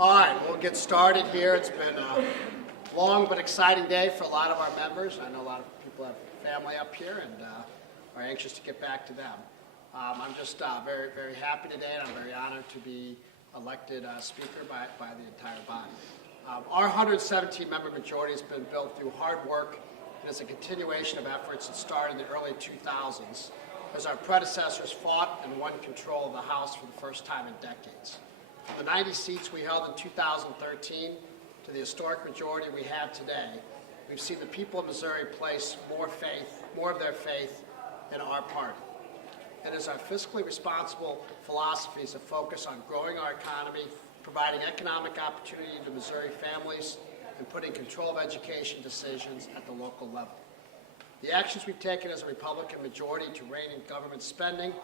All right, we'll get started here. It's been a long but exciting day for a lot of our members. I know a lot of people have family up here and are anxious to get back to them. I'm just very, very happy today, and I'm very honored to be elected Speaker by the entire body. Our 117-member majority has been built through hard work and is a continuation of efforts that started in the early 2000s as our predecessors fought and won control of the House for the first time in decades. From the 90 seats we held in 2013 to the historic majority we have today, we've seen the people of Missouri place more of their faith in our party. It is our fiscally responsible philosophies that focus on growing our economy, providing economic opportunity to Missouri families, and putting control of education decisions at the local level. The actions we've taken as a Republican majority to rein in government spending,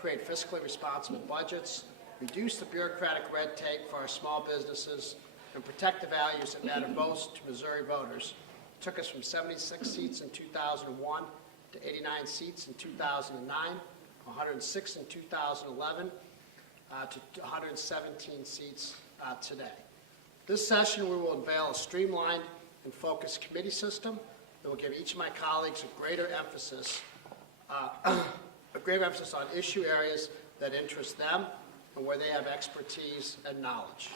create fiscally responsible budgets, reduce the bureaucratic red tape for our small businesses, and protect the values that matter most to Missouri voters took us from 76 seats in 2001 to 89 seats in 2009, 106 in 2011, to 117 seats today. This session we will unveil a streamlined and focused committee system that will give each of my colleagues a greater emphasis on issue areas that interest them and where they have expertise and knowledge.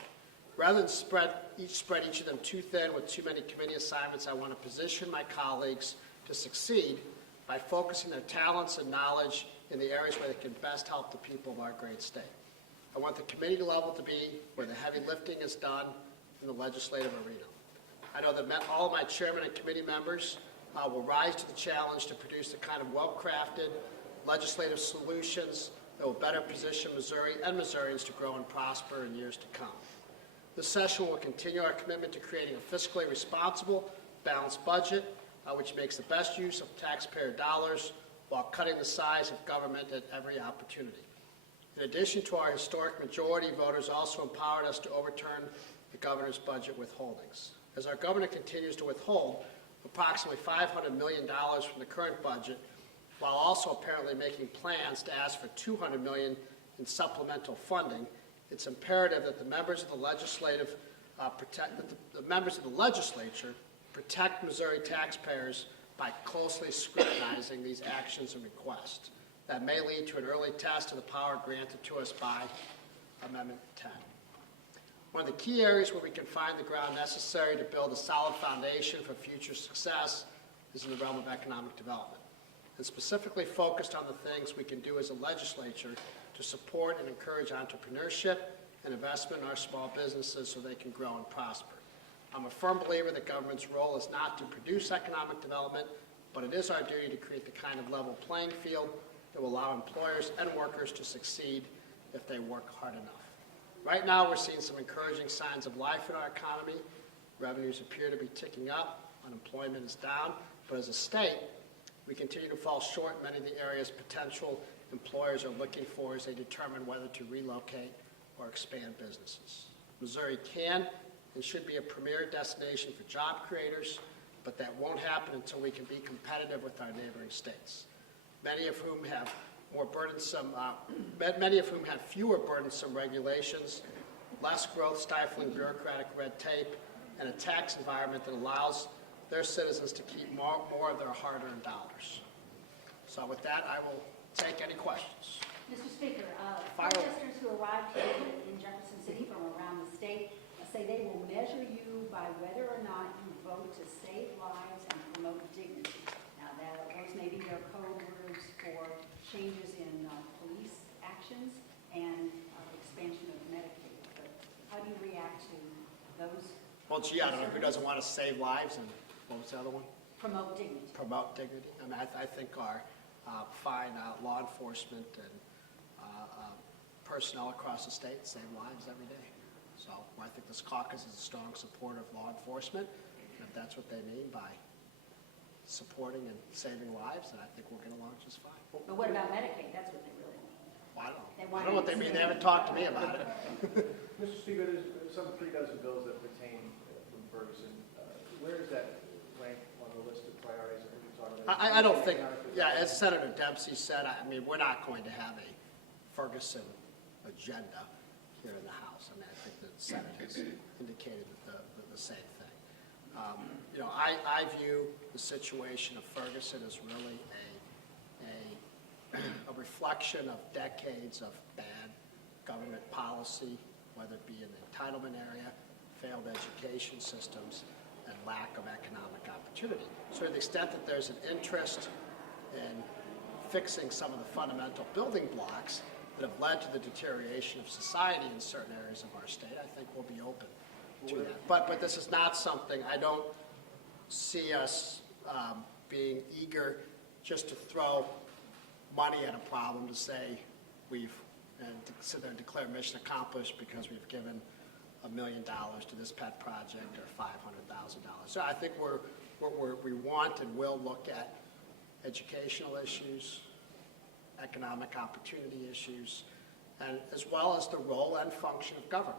Rather than spread each of them too thin with too many committee assignments, I want to position my colleagues to succeed by focusing their talents and knowledge in the areas where they can best help the people of our great state. I want the committee level to be where the heavy lifting is done in the legislative arena. I know that all of my chairman and committee members will rise to the challenge to produce the kind of well-crafted legislative solutions that will better position Missouri and Missourians to grow and prosper in years to come. This session will continue our commitment to creating a fiscally responsible, balanced budget, which makes the best use of taxpayer dollars while cutting the size of government at every opportunity. In addition to our historic majority, voters also empowered us to overturn the governor's budget withholdings. As our governor continues to withhold approximately $500 million from the current budget, while also apparently making plans to ask for $200 million in supplemental funding, it's imperative that the members of the legislature protect Missouri taxpayers by closely scrutinizing these actions and requests. That may lead to an early test of the power granted to us by Amendment 10. One of the key areas where we can find the ground necessary to build a solid foundation for future success is in the realm of economic development, and specifically focused on the things we can do as a legislature to support and encourage entrepreneurship and investment in our small businesses so they can grow and prosper. I'm a firm believer that government's role is not to produce economic development, but it is our duty to create the kind of level playing field that will allow employers and workers to succeed if they work hard enough. Right now, we're seeing some encouraging signs of life in our economy. Revenues appear to be ticking up. Unemployment is down. But as a state, we continue to fall short in many of the areas potential employers are looking for as they determine whether to relocate or expand businesses. Missouri can and should be a premier destination for job creators, but that won't happen until we can be competitive with our neighboring states, many of whom have fewer burdensome regulations, less growth-stifling bureaucratic red tape, and a tax environment that allows their citizens to keep more of their hard-earned dollars. So with that, I will take any questions. Mr. Speaker, protesters who arrived here in Jefferson City from around the state say they will measure you by whether or not you vote to save lives and promote dignity. Now, those may be their code words for changes in police actions and expansion of Medicaid. But how do you react to those? Well, gee, I don't know who doesn't want to save lives, and what was the other one? Promote dignity. Promote dignity. I mean, I think our fine law enforcement and personnel across the state save lives every day. So I think this caucus is a strong supporter of law enforcement, and if that's what they mean by supporting and saving lives, then I think we'll get along just fine. But what about Medicaid? That's what they really want. Well, I don't know what they mean. They haven't talked to me about it. Mr. Speaker, there's some 3 dozen bills that pertain from Ferguson. Where does that rank on the list of priorities? I don't think, yeah, as Senator Dempsey said, I mean, we're not going to have a Ferguson agenda here in the House. I mean, I think that the Senate has indicated the same thing. You know, I view the situation of Ferguson as really a reflection of decades of bad government policy, whether it be in the entitlement area, failed education systems, and lack of economic opportunity. So to the extent that there's an interest in fixing some of the fundamental building blocks that have led to the deterioration of society in certain areas of our state, I think we'll be open to that. But this is not something, I don't see us being eager just to throw money at a problem to say and to sit there and declare mission accomplished because we've given $1 million to this pet project or $500,000. So I think we want and will look at educational issues, economic opportunity issues, and as well as the role and function of government.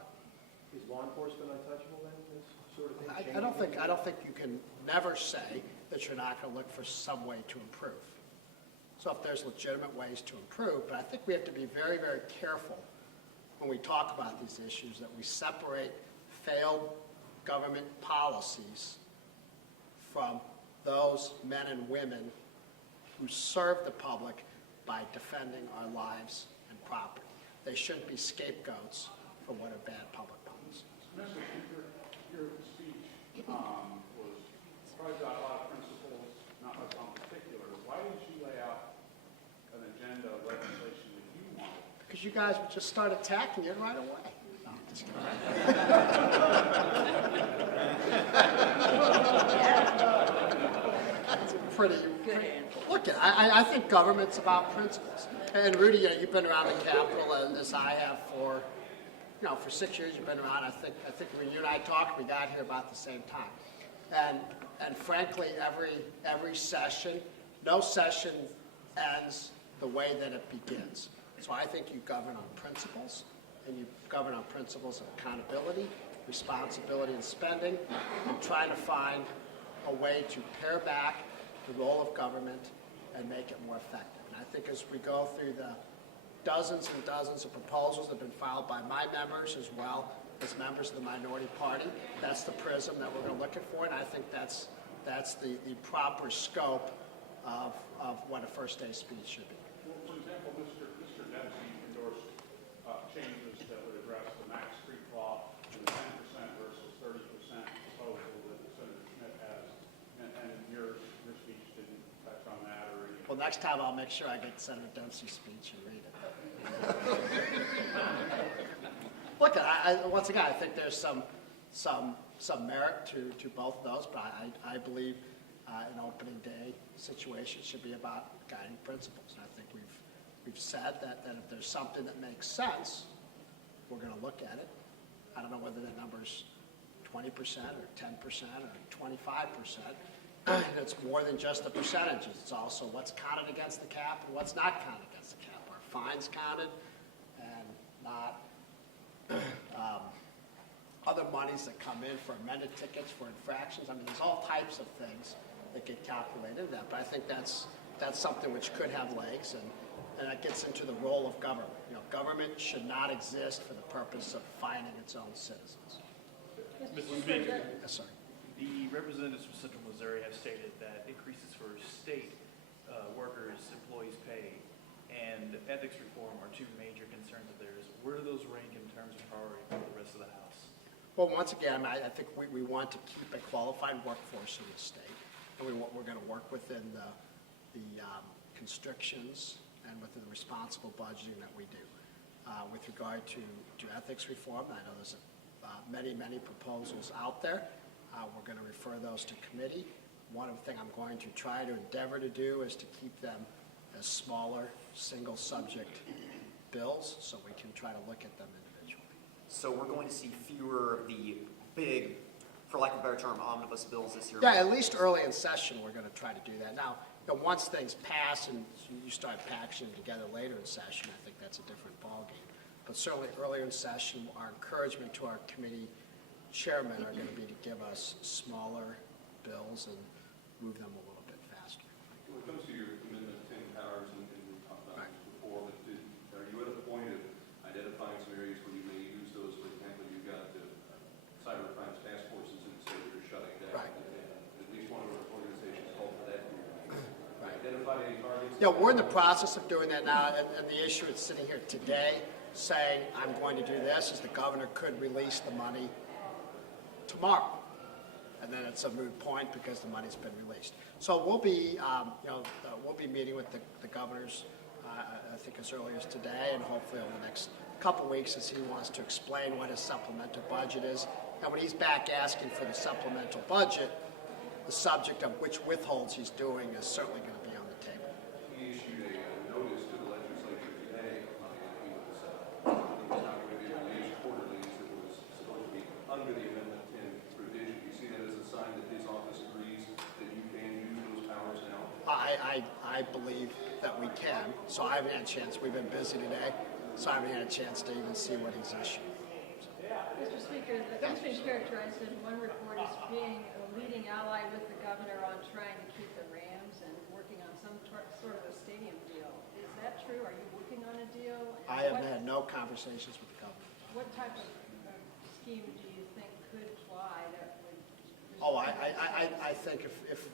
Is law enforcement untouchable then, this sort of thing? I don't think you can never say that you're not going to look for some way to improve. So if there's legitimate ways to improve, but I think we have to be very, very careful when we talk about these issues that we separate failed government policies from those men and women who serve the public by defending our lives and property. They shouldn't be scapegoats for what are bad public policies. Mr. Speaker, your speech was probably got a lot of principles, not much on particulars. Why didn't you lay out an agenda of legislation that you wanted? Because you guys would just start attacking it right away. No, just That's a pretty good answer. Look, I think government's about principles. And Rudy, you've been around the Capitol as I have for 6 years. You've been around. I think when you and I talked, we got here about the same time. And frankly, every session, no session ends the way that it begins. So I think you govern on principles, and you govern on principles of accountability, responsibility, and spending, and trying to find a way to pare back the role of government and make it more effective. And I think as we go through the dozens and dozens of proposals that have been filed by my members as well as members of the minority party, that's the prism that we're going to look at for, and I think that's the proper scope of what a first day speech should be. Well, for example, Mr. Dempsey endorsed changes that would address the max street law and the 10% versus 30% proposal that Senator Schmidt has, and your speech didn't touch on that or anything. Well, next time I'll make sure I get Senator Dempsey's speech and read it. Look, once again, I think there's some merit to both of those, but I believe an opening day situation should be about guiding principles. And I think we've said that if there's something that makes sense, we're going to look at it. I don't know whether that number's 20% or 10% or 25%. It's more than just the percentages. It's also what's counted against the cap and what's not counted against the cap. Are fines counted and not other monies that come in for amended tickets, for infractions? I mean, there's all types of things that get calculated in that. But I think that's something which could have legs, and that gets into the role of government. Government should not exist for the purpose of fining its own citizens. Mr. Speaker, Yes, sir. the representatives from Central Missouri have stated that increases for state workers, employees' pay, and ethics reform are two major concerns of theirs. Where do those rank in terms of priority for the rest of the House? Well, once again, I think we want to keep a qualified workforce in the state, and we're going to work within the constrictions and within the responsible budgeting that we do. With regard to ethics reform, I know there's many proposals out there. We're going to refer those to committee. One thing I'm going to try to endeavor to do is to keep them as smaller, single subject bills, so we can try to look at them individually. So we're going to see fewer of the big, for lack of a better term, omnibus bills this year? Yeah, at least early in session, we're going to try to do that. Now, once things pass and you start packaging them together later in session, I think that's a different ballgame. But certainly earlier in session, our encouragement to our committee chairmen are going to be to give us smaller bills and move them a little bit faster. When it comes to your commitment to 10 powers, and we talked about this before, but are you at a point of identifying some areas where you may use those? For example, you've got we're in the process of doing that now, and the issue is sitting here today saying, I'm going to do this, is the governor could release the money tomorrow. And then it's a moot point because the money's been released. So we'll be, we'll be meeting with the governors, I think as early as today, and hopefully over the next couple weeks as he wants to explain what his supplemental budget is. And when he's back asking for the supplemental budget, the subject of which withholds he's doing is certainly going to be on the table. He issued a notice to the legislature today, he was not going to be released quarterly, as it was supposed to be under the Amendment 10 provision. Do you see that as a sign that his office agrees that you can use those powers now? I believe that we can, so I haven't had a chance. We've been busy today, so I haven't had a chance to even see what he's issued. Mr. Speaker, it's been characterized in one report as being a leading ally with the governor on trying to keep the Rams and working on some sort of a stadium deal. Is that true? Are you working on a deal? And I have had no conversations with the governor. What type of scheme do you think could fly that would? Oh, I think if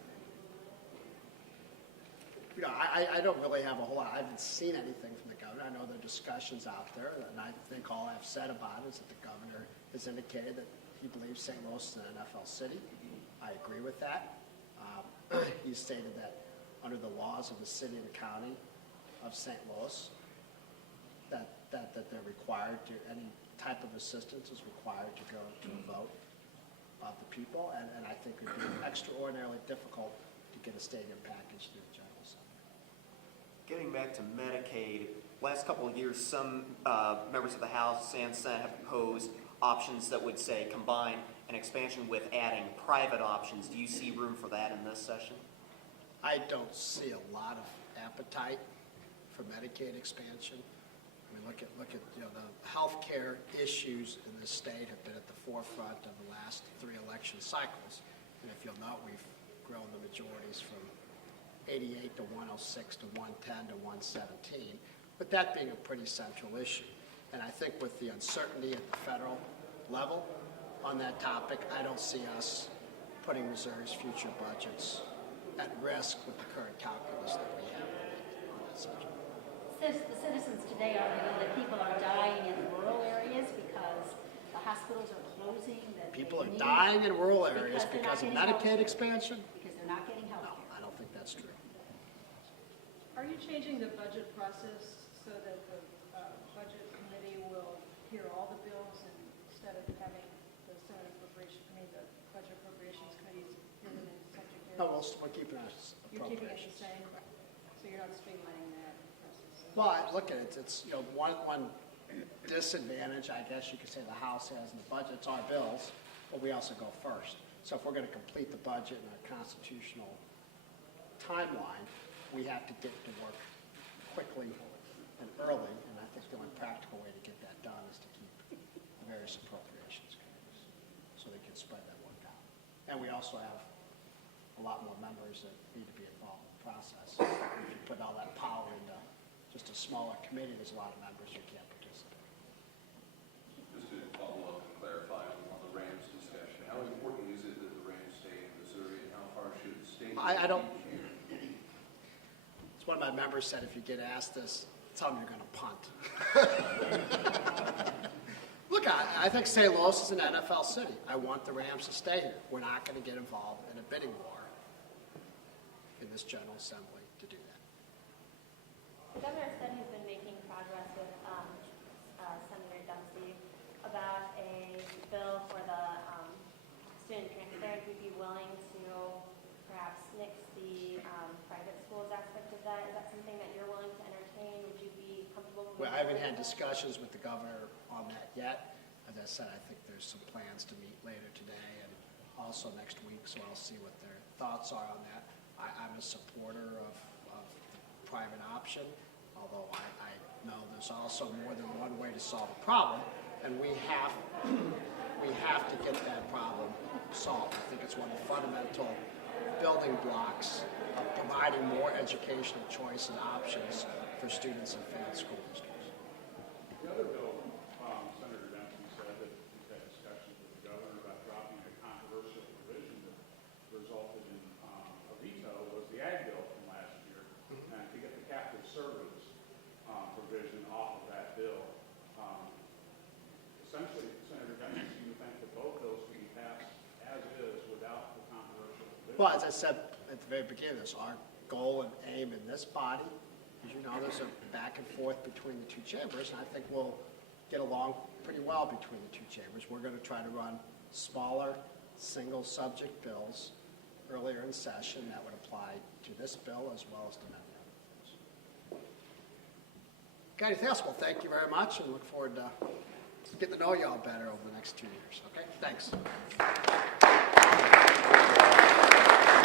I don't really have a whole lot. I haven't seen anything from the governor. I know there are discussions out there, and I think all I've said about it is that the governor has indicated that he believes St. Louis is an NFL city. I agree with that. He stated that under the laws of the city and county of St. Louis, that they're required to, any type of assistance is required to go to a vote of the people, and I think it would be extraordinarily difficult to get a stadium package through the General Assembly. Getting back to Medicaid, last couple of years, some members of the House and Senate have proposed options that would say combine an expansion with adding private options. Do you see room for that in this session? I don't see a lot of appetite for Medicaid expansion. I mean, look at the healthcare issues in this state have been at the forefront of the last 3 election cycles. And if you'll note, we've grown the majorities from 88 to 106 to 110 to 117, but that being a pretty central issue. And I think with the uncertainty at the federal level on that topic, I don't see us putting Missouri's future budgets at risk with the current calculus that we have on that subject. The citizens today argue that people are dying in rural areas because the hospitals are closing, that People are they need- dying in rural areas they're because not of getting health Medicaid care. expansion? Because they're not getting health No, care. I don't think that's true. Are you changing the budget process so that the budget committee will hear all the bills and instead of having the Senate Appropriation Committee, the Budget Appropriations Committees hear them in subject areas? No, we're keeping our You're keeping it the appropriations. same, so you're not streamlining that process? Well, look at it, it's, one disadvantage, I guess you could say the House has in the budget, it's our bills, but we also go first. So if we're going to complete the budget in a constitutional timeline, we have to get to work quickly and early, and I think the only practical way to get that done is to keep the various appropriations committees so they can spread that work out. And we also have a lot more members that need to be involved in the process. If you put all that power into just a smaller committee, there's a lot of members who can't participate. Just to follow up and clarify on the Rams discussion, how important is it that the Rams stay in Missouri, and how far should the state? I don't. It's one of my members said, if you get asked this, tell them you're going to punt. Look, I think St. Louis is an NFL city. I want the Rams to stay here. We're not going to get involved in a bidding war in this General Assembly to do that. The governor said he's been making progress with Senator Dempsey about a bill for the student transfer. Would you be willing to perhaps nix the private schools aspect of that? Is that something that you're willing to entertain? Would you be comfortable? Well, I haven't had discussions with the governor on that yet. As I said, I think there's some plans to meet later today and also next week, so I'll see what their thoughts are on that. I'm a supporter of the private option, although I know there's also more than one way to solve a problem, and we have to get that problem solved. I think it's one of the fundamental building blocks of providing more educational choice and options for students in failed school districts. The other bill, Senator Dempsey said that he's had discussions with the governor about dropping a controversial provision that resulted in a veto was the ag bill from last year. And to get the Well, as I said at the very beginning of this, our goal and aim in this body, as you know, there's a back and forth between the two chambers, and I think we'll get along pretty well between the two chambers. We're going to try to run smaller, single-subject bills earlier in session that would apply to this bill as well as the member bills. Got anything else? Well, thank you very much, and look forward to getting to know you all better over the next 2 years. Okay, thanks.